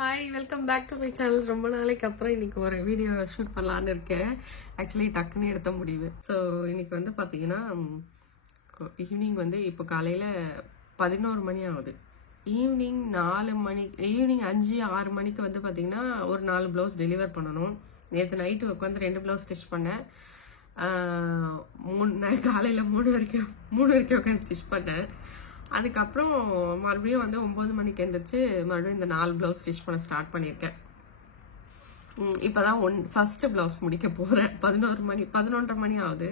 Hi, welcome back to my channel. ரொம்ப நாளைக்கு அப்புறம் இன்னைக்கு ஒரு வீடியோ ஷூட் பண்ணலான்னு இருக்கேன். ஆக்சுவலி டக்குன்னு எடுத்த முடிவு. ஸோ இன்னைக்கு வந்து பார்த்தீங்கன்னா ஈவினிங் வந்து இப்போ காலையில் 11 மணி ஆகுது. ஈவினிங் 5-6 மணிக்கு வந்து பார்த்தீங்கன்னா ஒரு 4 ப்ளவுஸ் டெலிவர் பண்ணணும். நேற்று நைட்டு உட்காந்து 2 ப்ளவுஸ் ஸ்டிச் பண்ணேன். காலையில் 3 வரைக்கும் உட்காந்து ஸ்டிச் பண்ணேன். அதுக்கப்புறம் மறுபடியும் வந்து 9 மணிக்கு எழுந்திரிச்சு மறுபடியும் இந்த 4 ப்ளவுஸ் ஸ்டிச் பண்ண ஸ்டார்ட் பண்ணியிருக்கேன். இப்போதான் ஃபர்ஸ்ட் ப்ளவுஸ் முடிக்க போகிறேன். 11:30 மணி ஆகுது.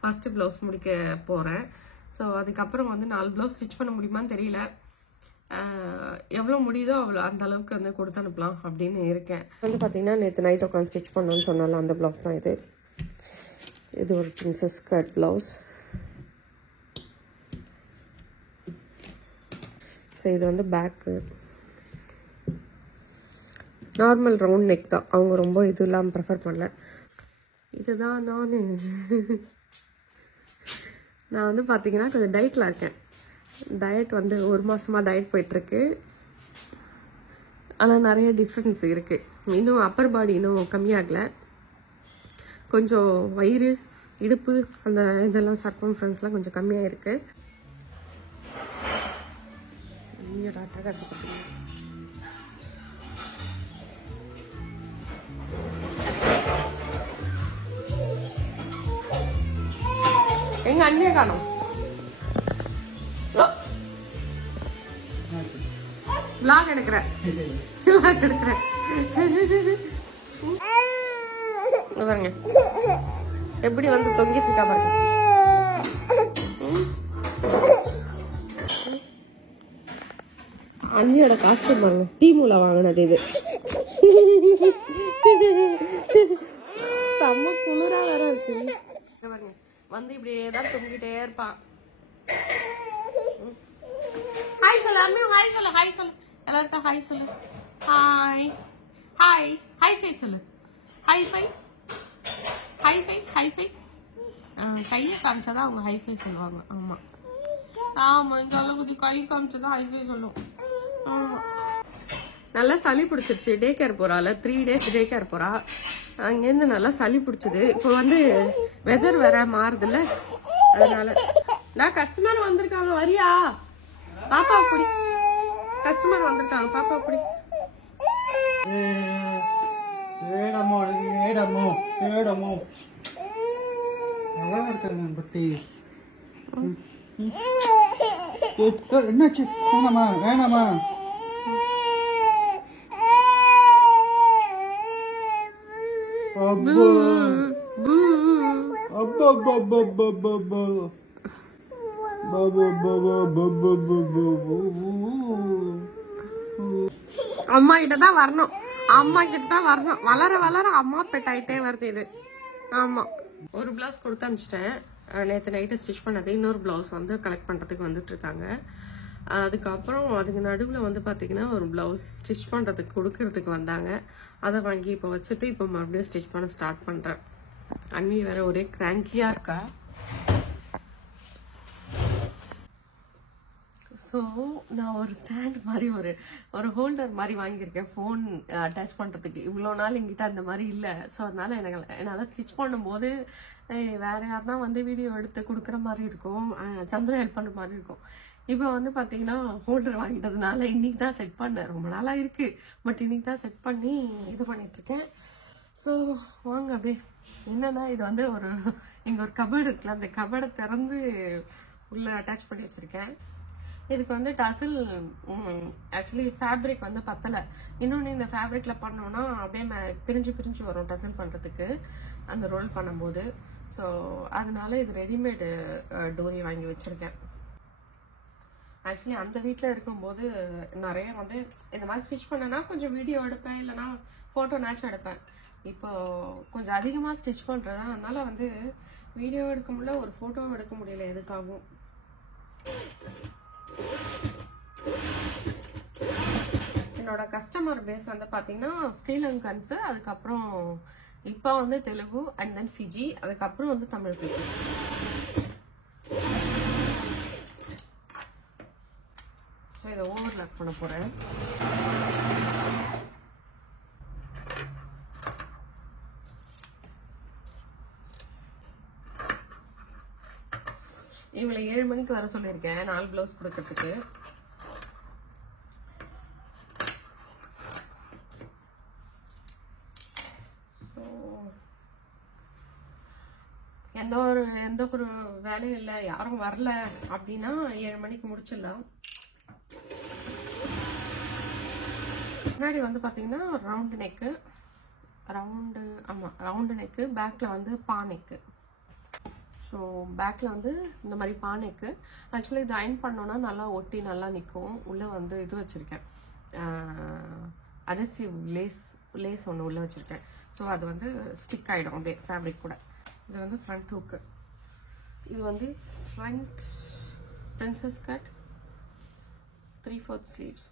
ஃபர்ஸ்ட் ப்ளவுஸ் முடிக்க போகிறேன். ஸோ அதுக்கப்புறம் வந்து 4 ப்ளவுஸ் ஸ்டிச் பண்ண முடியுமான்னு தெரியல. எவ்வளோ முடியுதோ அவ்வளோ அந்த அளவுக்கு வந்து கொடுத்து அனுப்பலாம் அப்படின்னு இருக்கேன். வந்து பார்த்தீங்கன்னா நேற்று நைட் உட்காந்து ஸ்டிச் பண்ணணும்னு சொன்னால அந்த ப்ளவுஸ் தான் இது. இது ஒரு பிரின்சஸ் கட் ப்ளவுஸ். ஸோ இது வந்து பேக்கு நார்மல் ரவுண்ட் நெக் தான். அவங்க ரொம்ப இது இல்லாமல் ப்ரிஃபர் பண்ணல. இதுதான் நான் வந்து பார்த்தீங்கன்னா கொஞ்சம் டயட்டில் இருக்கேன். டயட் வந்து 1 மாதமாக டயட் போயிட்டுருக்கு. ஆனால் நிறைய டிஃப்ரென்ஸ் இருக்குது. இன்னும் அப்பர் பாடி இன்னும் கம்மியாகலை. கொஞ்சம் வயிறு, இடுப்பு, அந்த இதெல்லாம் சர்க்கம்ஃபரன்ஸ்லாம் கொஞ்சம் கம்மியாக இருக்குது. எங்க அண்ணியை காணோம். விளாக் எடுக்கிறேன். பாருங்க எப்படி வந்து தொங்கிட்டு இருக்கா பாருங்க. அண்ணியோட காஸ்டியூம் பாருங்க, டீமூல வாங்கினது இது. செம்ம குளிரா வேற இருக்கு. பாருங்க வந்து இப்படியே தான் தொங்கிட்டே இருப்பான். ஹாய் சொல்லு அம்மி, ஹாய் சொல்லு, ஹாய் சொல்லு எல்லாருக்கும், ஹாய் சொல்லு, ஹாய் ஹாய் ஹை ஃபை சொல்லு, high five high five high five. கையை காமிச்சாதான் அவங்க ஹை ஃபை சொல்லுவாங்க. ஆமா ஆமா, இந்த அளவுக்கு கை காமிச்சதான் ஹை ஃபை சொல்லும். நல்லா சளி பிடிச்சிருச்சு. டே கேர் போறாள், 3 டேஸ் டே கேர் போறா. அங்கேருந்து நல்லா சளி பிடிச்சது. இப்போ வந்து வெதர் வேற மாறுதுல்ல, அதனால நான் கஸ்டமர் வந்திருக்காங்க வரியா பாப்பா, அப்படி கஸ்டமர் வந்திருக்காங்க பாப்பா, அப்படி என்னாச்சு? வேணாமா வேணாமா? அம்மா கிட்டதான் வரணும், அம்மா கிட்டதான் வரணும். வளர வளர அம்மா பெட் ஆயிட்டே வருது இது. ஆமா, ஒரு பிளவுஸ் கொடுத்து அனுப்பிச்சிட்டேன். நேற்று நைட்டு ஸ்டிச் பண்ணது. இன்னொரு பிளவுஸ் வந்து கலெக்ட் பண்றதுக்கு வந்துட்டு இருக்காங்க. அதுக்கப்புறம் அதுக்கு நடுவில் வந்து பார்த்தீங்கன்னா ஒரு பிளவுஸ் ஸ்டிச் பண்ணுறதுக்கு கொடுக்கறதுக்கு வந்தாங்க. அதை வாங்கி இப்போ வச்சுட்டு இப்போ மறுபடியும் ஸ்டிச் பண்ண ஸ்டார்ட் பண்ணுறேன். அண்ணி வேற ஒரே கிராங்கியாக இருக்கா. ஸோ நான் ஒரு ஸ்டாண்ட் மாதிரி ஒரு ஹோல்டர் மாதிரி வாங்கியிருக்கேன் ஃபோன் அட்டாச் பண்ணுறதுக்கு. இவ்வளோ நாள் எங்கிட்ட அந்த மாதிரி இல்லை. ஸோ அதனால என்னால் ஸ்டிச் பண்ணும்போது வேற யாருனா வந்து வீடியோ எடுத்து கொடுக்குற மாதிரி இருக்கும், சந்திரன் ஹெல்ப் பண்ணுற மாதிரி இருக்கும். இப்போ வந்து பார்த்தீங்கன்னா ஹோல்டர் வாங்கிட்டதுனால இன்னைக்கு தான் செட் பண்ணேன். ரொம்ப நாளாக இருக்குது, பட் இன்னைக்கு தான் செட் பண்ணி இது பண்ணிட்டுருக்கேன். ஸோ வாங்க அப்படியே. என்னன்னா இது வந்து இங்கே ஒரு கபர்டு இருக்குல்ல, அந்த கபர்டை திறந்து உள்ளே அட்டாச் பண்ணி வச்சுருக்கேன். இதுக்கு வந்து டசில் ஆக்சுவலி ஃபேப்ரிக் வந்து பத்தலை. இன்னொன்று இந்த ஃபேப்ரிக்கில் பண்ணோன்னா அப்படியே பிரிஞ்சு வரும் டசில் பண்ணுறதுக்கு அந்த ரோல் பண்ணும்போது. ஸோ அதனால இது ரெடிமேடு டோரி வாங்கி வச்சுருக்கேன். ஆக்சுவலி அந்த வீட்டில் இருக்கும்போது நிறைய வந்து இந்த மாதிரி ஸ்டிச் பண்ணனா கொஞ்சம் வீடியோ எடுப்பேன், இல்லைனா ஃபோட்டோ நேச்சும் எடுப்பேன். இப்போ கொஞ்சம் அதிகமாக ஸ்டிச் பண்ணுறேன், அதனால வந்து வீடியோ எடுக்க முடியல, ஒரு ஃபோட்டோவும் எடுக்க முடியல எதுக்காகவும். என்னோட கஸ்டமர் பேஸ் வந்து பார்த்தீங்கன்னா ஸ்ரீலங்கன்ஸு, அதுக்கப்புறம் இப்போ வந்து தெலுங்கு, அண்ட் தென் ஃபிஜி, அதுக்கப்புறம் வந்து தமிழ் பீப்புள். ஸோ இதை ஓவர்லாக் பண்ண போகிறேன். இவங்களை 7 மணிக்கு வர சொல்லியிருக்கேன் 4 பிளவுஸ் கொடுக்கறதுக்கு. எந்த ஒரு வேலையும் இல்லை, யாரும் வரல அப்படின்னா 7 மணிக்கு முடிச்சிடலாம். முன்னாடி வந்து பாத்தீங்கன்னா ரவுண்டு நெக்கு, ரவுண்டு நெக்கு, பேக்ல வந்து பா நெக்கு. ஸோ பேக்கில் வந்து இந்த மாதிரி பா நெக்கு. ஆக்சுவலி இது அயன் பண்ணோன்னா நல்லா ஒட்டி நல்லா நிற்கும். உள்ளே வந்து இது வச்சுருக்கேன், அதசிவ் லேஸ் ஒன்று உள்ளே வச்சுருக்கேன். ஸோ அது வந்து ஸ்டிக் ஆகிடும் அப்படியே ஃபேப்ரிக் கூட. இது வந்து ஃப்ரண்ட் ஹூக்கு. இது வந்து ஃப்ரண்ட் பிரின்சஸ் கட் 3/4 ஸ்லீவ்ஸ்.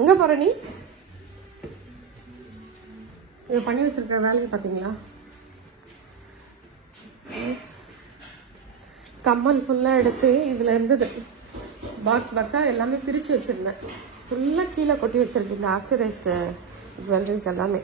எங்கே போகிற நீ? இது பண்ணி வச்சிருக்கிற வேலையை பார்த்தீங்களா? கம்மல் ஃபுல்லாக எடுத்து இதில் இருந்தது பாக்ஸாக எல்லாமே பிரித்து வச்சுருந்தேன். ஃபுல்லாக கீழே கொட்டி வச்சிருக்கு இந்த ஆக்சரைஸ்டு ஜுவல்லரிஸ் எல்லாமே.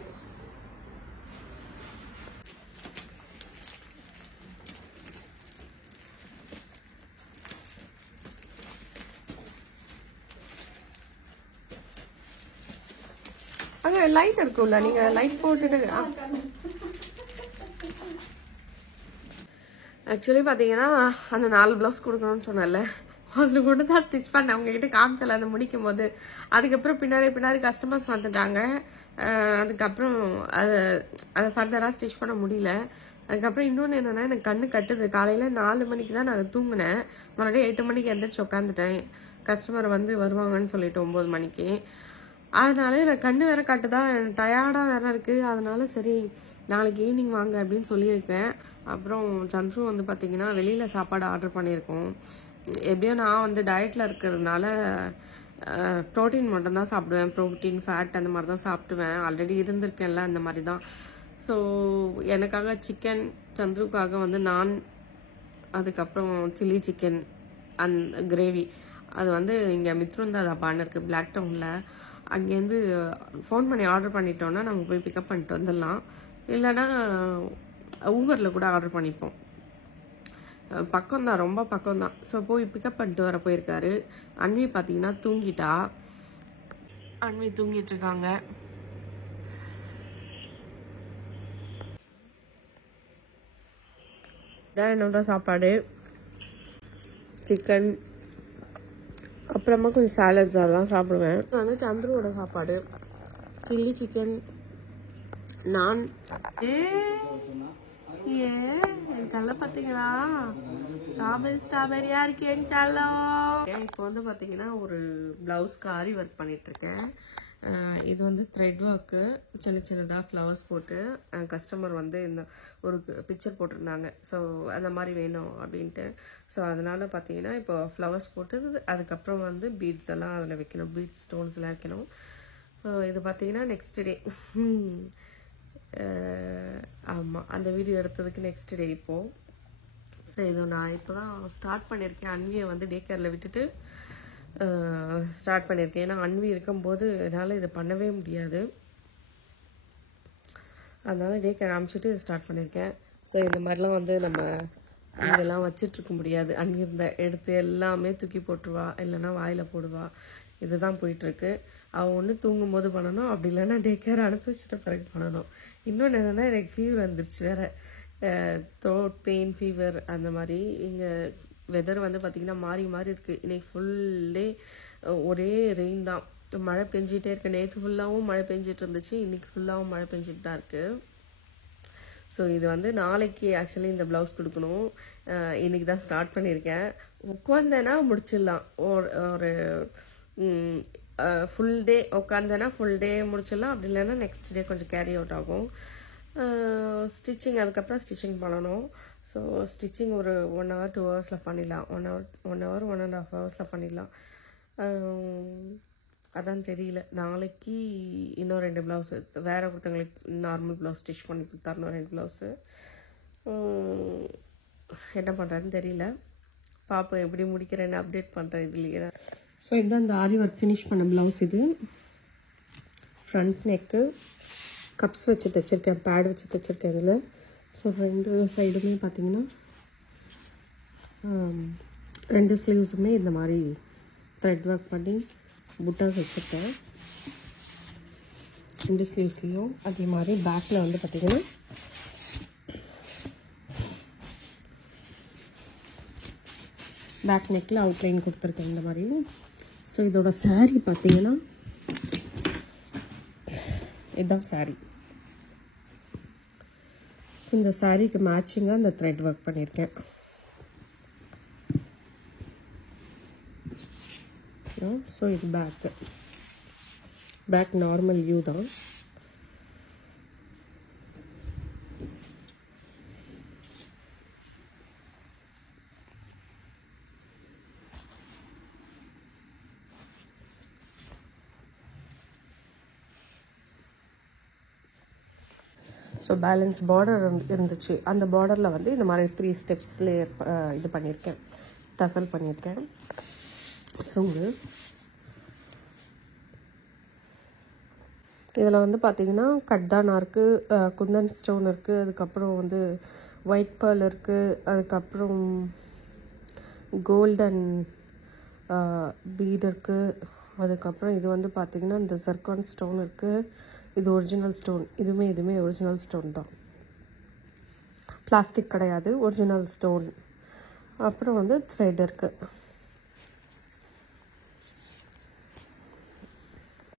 அங்கே லைட் இருக்குல்ல, நீங்கள் லைட் போட்டுட்டு. ஆக்சுவலி பார்த்தீங்கன்னா அந்த 4 பிளவுஸ் கொடுக்கணும்னு சொன்னல, அதில் கொண்டு தான் ஸ்டிச் பண்ணேன். அவங்ககிட்ட காமிச்சல அந்த முடிக்கும் போது. அதுக்கப்புறம் பின்னாடி கஸ்டமர்ஸ் வந்துட்டாங்க. அதுக்கப்புறம் அதை ஃபர்தராக ஸ்டிச் பண்ண முடியல. அதுக்கப்புறம் இன்னொன்று என்னென்னா, எனக்கு கண்ணு கட்டுது. காலையில் 4 மணிக்கு தான் நான் தூங்கினேன். மறுபடியும் 8 மணிக்கு எந்திரிச்சு உட்காந்துட்டேன். கஸ்டமர் வந்து வருவாங்கன்னு சொல்லிட்டு 9 மணிக்கு. அதனால எனக்கு கண்ணு வேற கட்டுதா, டயர்டாக வேற இருக்குது. அதனால சரி நாளைக்கு ஈவினிங் வாங்க அப்படின்னு சொல்லியிருக்கேன். அப்புறம் சந்துரு வந்து பார்த்தீங்கன்னா வெளியில் சாப்பாடு ஆர்டர் பண்ணியிருக்கோம். எப்படியோ நான் வந்து டயட்டில் இருக்கிறதுனால ப்ரோட்டீன் மட்டும்தான் சாப்பிடுவேன். ப்ரோட்டீன் ஃபேட் அந்த மாதிரி தான் சாப்பிடுவேன். ஆல்ரெடி இருந்திருக்கேன்ல அந்த மாதிரி தான். ஸோ எனக்காக சிக்கன், சந்துருக்காக வந்து நான், அதுக்கப்புறம் சில்லி சிக்கன் அந்த கிரேவி. அது வந்து இங்கே மித்ருந்தா தாபான்னு இருக்குது பிளாக் டவுனில். அங்கேருந்து ஃபோன் பண்ணி ஆர்டர் பண்ணிட்டோன்னா நம்ம போய் பிக்கப் பண்ணிட்டு வந்துடலாம். இல்லைன்னா ஊபரில் கூட ஆர்டர் பண்ணிப்போம். பக்கம்தான், ரொம்ப பக்கம்தான். ஸோ போய் பிக்கப் பண்ணிட்டு வர போயிருக்காரு. அன்வி பார்த்தீங்கன்னா தூங்கிட்டா. அன்வி தூங்கிட்டு இருக்காங்க. என்னோட சாப்பாடு சிக்கன், அப்புறமா கொஞ்சம் சாலட்ஸ் அதெல்லாம் சாப்பிடுவேன். வந்து சந்துருவோட சாப்பாடு சில்லி சிக்கன், நான். என் கல்ல பார்த்தீங்களா, ஸ்ட்ராபெரியா இருக்கேன் சாலோ. இப்போ வந்து பார்த்தீங்கன்னா ஒரு பிளவுஸ்க்கு ஆரி ஒர்க் பண்ணிட்டு இருக்கேன். இது வந்து த்ரெட் ஒர்க்கு, சின்னதாக ஃப்ளவர்ஸ் போட்டு. கஸ்டமர் வந்து இந்த ஒரு பிக்சர் போட்டிருந்தாங்க. ஸோ அந்த மாதிரி வேணும் அப்படின்ட்டு. ஸோ அதனால பார்த்தீங்கன்னா இப்போ ஃப்ளவர்ஸ் போட்டு அதுக்கப்புறம் வந்து பீட்ஸ் எல்லாம் அதில் வைக்கணும், பீட்ஸ் ஸ்டோன்ஸ்லாம் வைக்கணும். ஸோ இது பார்த்தீங்கன்னா நெக்ஸ்ட் டே. ஆமாம், அந்த வீடியோ எடுத்ததுக்கு நெக்ஸ்ட் டே இப்போது. ஸோ இது நான் இப்போ தான் ஸ்டார்ட் பண்ணியிருக்கேன். அன்வியை வந்து டே கேரில் விட்டுட்டு ஸ்டார்ட் பண்ணியிருக்கேன். ஏன்னா அன்வி இருக்கும்போது என்னால் இதை பண்ணவே முடியாது. அதனால டே கேர் அனுப்பிச்சிட்டு ஸ்டார்ட் பண்ணியிருக்கேன். ஸோ இந்த மாதிரிலாம் வந்து நம்ம இதெல்லாம் வச்சிட்ருக்க முடியாது. அன்வி இருந்த எடுத்து எல்லாமே தூக்கி போட்டுருவா, இல்லைன்னா வாயில் போடுவா. இதுதான் போயிட்டுருக்கு. அவள் ஒன்று தூங்கும் போது பண்ணணும், அப்படி இல்லைன்னா டே கேர் அனுப்பி வச்சுட்ட பிறகு பண்ணணும். இன்னொன்று என்னென்னா, எனக்கு ஃபீவர் வந்துருச்சு வேறு, த்ரோட் பெயின், ஃபீவர் அந்த மாதிரி. இங்கே வெதர் வந்து பார்த்திங்கன்னா மாறி இருக்குது. இன்றைக்கி ஃபுல் டே ஒரே ரெயின் தான், மழை பெஞ்சிகிட்டே இருக்குது. நேற்று ஃபுல்லாகவும் மழை பெஞ்சிட்டு இருந்துச்சு, இன்றைக்கி ஃபுல்லாகவும் மழை பெஞ்சிட்டு தான் இருக்குது. ஸோ இது வந்து நாளைக்கு ஆக்சுவலி இந்த ப்ளவுஸ் கொடுக்கணும். இன்றைக்கி தான் ஸ்டார்ட் பண்ணியிருக்கேன். உட்காந்தேன்னா முடிச்சிடலாம். ஒரு ஃபுல் டே உட்காந்தேன்னா ஃபுல் டே முடிச்சிடலாம். அப்படி இல்லைன்னா நெக்ஸ்ட் டே கொஞ்சம் கேரி அவுட் ஆகும். ஸ்டிச்சிங் அதுக்கப்புறம் ஸ்டிச்சிங் பண்ணணும். ஸோ ஸ்டிச்சிங் ஒரு 1 hour 2 hours பண்ணிடலாம். 1 hour 1.5 hours பண்ணிடலாம். அதான் தெரியல. நாளைக்கு இன்னும் 2 ப்ளவுஸு வேறு ஒருத்தவங்களுக்கு நார்மல் ப்ளவுஸ் ஸ்டிச் பண்ணி கொடுத்தாரணும், 2 ப்ளவுஸு. என்ன பண்ணுறேன்னு தெரியல. பார்ப்போம், எப்படி முடிக்கிறேன்னு அப்டேட் பண்ணுறேன் இதுலேயே. ஸோ இதுதான் இந்த ஆரி ஒர்க் ஃபினிஷ் பண்ண ப்ளவுஸ். இது ஃப்ரண்ட் நெக்கு, கப்ஸ் வச்சு தைச்சிருக்கேன், பேட் வச்சு தைச்சிருக்கேன் இதில். ஸோ 2 சைடுமே பார்த்தீங்கன்னா 2 ஸ்லீவ்ஸுமே இந்த மாதிரி த்ரெட் ஒர்க் பண்ணி புட்டாஸ் வச்சுருக்கேன். 2 ஸ்லீவ்ஸ்லேயும் அதே மாதிரி பேக்கில் வந்து பார்த்திங்கன்னா பேக் நெக்கில் அவுட்லைன் கொடுத்துருக்கேன் இந்த மாதிரி. ஸோ இதோட saree பார்த்தீங்கன்னா இதுதான் saree. ஸோ இந்த சாரீக்கு மேட்சிங்காக இந்த த்ரெட் ஒர்க் பண்ணியிருக்கேன். ஸோ இது பேக் நார்மல் வியூ தான். ஸோ பேலன்ஸ் பார்டர் இருந்துச்சு, அந்த பார்டரில் வந்து இந்த மாதிரி 3 ஸ்டெப்ஸ் லேயர் இது பண்ணியிருக்கேன், டசல் பண்ணியிருக்கேன். சுங்கு இதில் வந்து பார்த்திங்கன்னா கட்தானா இருக்குது, குந்தன் ஸ்டோன் இருக்குது, அதுக்கப்புறம் வந்து ஒயிட் பேர்ல் இருக்குது, அதுக்கப்புறம் கோல்டன் பீட் இருக்குது, அதுக்கப்புறம் இது வந்து பார்த்திங்கன்னா இந்த ஜர்கான் ஸ்டோன் இருக்குது. இது ஒரிஜினல் ஸ்டோன், இதுவுமே ஒரிஜினல் ஸ்டோன் தான், பிளாஸ்டிக் கிடையாது, ஒரிஜினல் ஸ்டோன். அப்புறம் வந்து த்ரெட் இருக்குது.